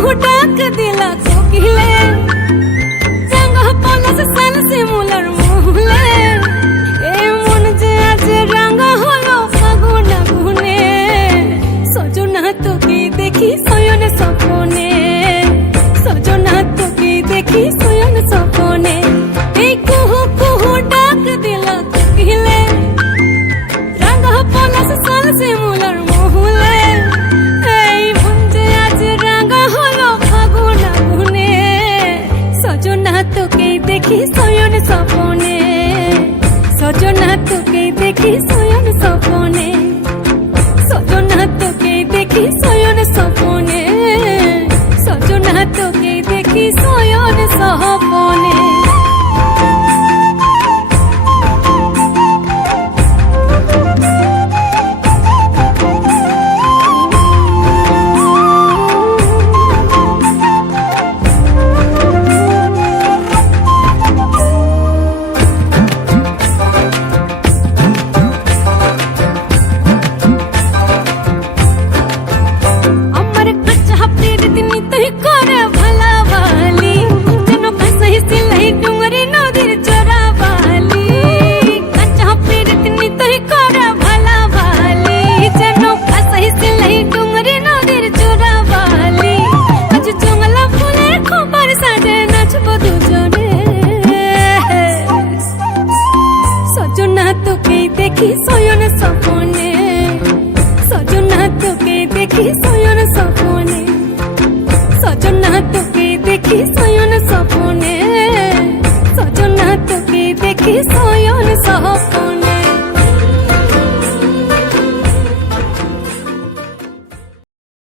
কুহু ডাক দিলা কোকিলে, জাঙ্গা পলাশ সাল শিমুলার মহুলে, এ মন যে আজ রাঙা হলো ফাগুন আগুনে, সজনা তোকে দেখি শয়ন স্বপনে, সজনা তোকে দেখি শয়ন স্বপনে। এই কুহু কুহু ডাক দিলা কোকিলে, জাঙ্গা পলাশ সাল শিমুলার মহুলে, এই মন যে আজ রাঙা হলো ফাগুন আগুনে, সজনা তোকে দেখি শয়ন স্বপনে, সজনা তোকে দেখি শয়ন স্বপনে, সজনা তোকে দেখি শয়ন স্বপনে, সজনা তোকে দেখি শয়ন স্বপনে। দেখি শয়ন স্বপনে, সজনা তোকে দেখি শয়ন স্বপনে, সজনা তোকে দেখি শয়ন স্বপনে, সজনা তোকে দেখি শয়ন স্বপনে।